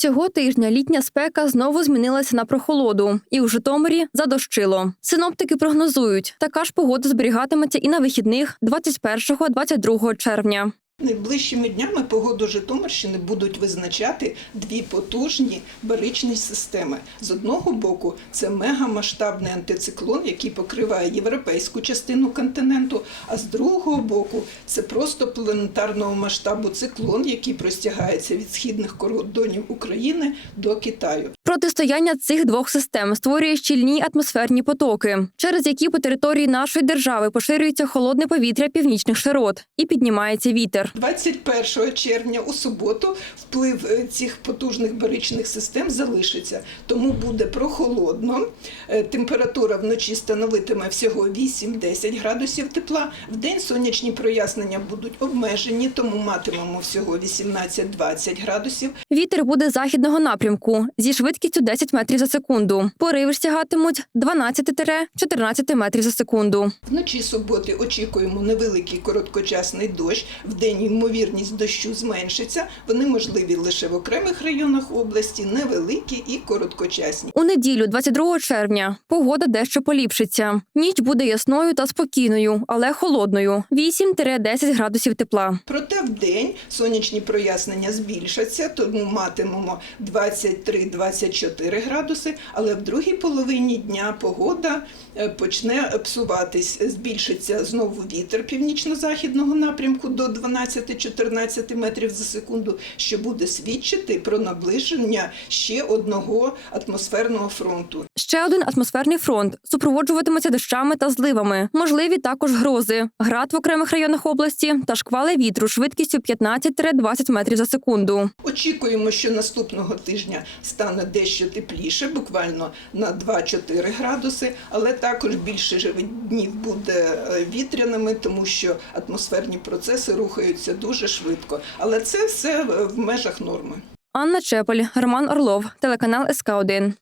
Цього тижня літня спека знову змінилася на прохолоду, і у Житомирі задощило. Синоптики прогнозують, така ж погода зберігатиметься і на вихідних 21-22 червня. Найближчими днями погоду Житомирщини будуть визначати дві потужні баричні системи. З одного боку, це мегамасштабний антициклон, який покриває європейську частину континенту, а з другого боку, це просто планетарного масштабу циклон, який простягається від східних кордонів України до Китаю. Протистояння цих двох систем створює щільні атмосферні потоки, через які по території нашої держави поширюється холодне повітря північних широт і піднімається вітер. 21 червня у суботу вплив е, цих потужних баричних систем залишиться, тому буде прохолодно. Е, Температура вночі становитиме всього 8-10 градусів тепла. В день сонячні прояснення будуть обмежені, тому матимемо всього 18-20 градусів. Вітер буде західного напрямку зі швидкістю 10 метрів за секунду. Пориви ж сягатимуть 12-14 метрів за секунду. Вночі суботи очікуємо невеликий короткочасний дощ. В день ймовірність дощу зменшиться. Вони можливі лише в окремих районах області, невеликі і короткочасні. У неділю, 22 червня, погода дещо поліпшиться. Ніч буде ясною та спокійною, але холодною 8-10 градусів тепла. Проте в день сонячні прояснення збільшаться, тому матимемо 23-24 градуси, але в другій половині дня погода е, почне псуватись. Збільшиться знову вітер північно-західного напрямку до 12-14 метрів за секунду, що буде свідчити про наближення ще одного атмосферного фронту. Ще один атмосферний фронт супроводжуватиметься дощами та зливами. Можливі також грози, град в окремих районах області та шквали вітру швидкістю 15-20 метрів за секунду. Очікуємо, що наступного тижня стане дещо тепліше, буквально на 2-4 градуси, але також більше днів буде е, вітряними, тому що атмосферні процеси рухаються дуже швидко. Але це все в межах норми. Анна Чепель, Роман Орлов, телеканал СК 1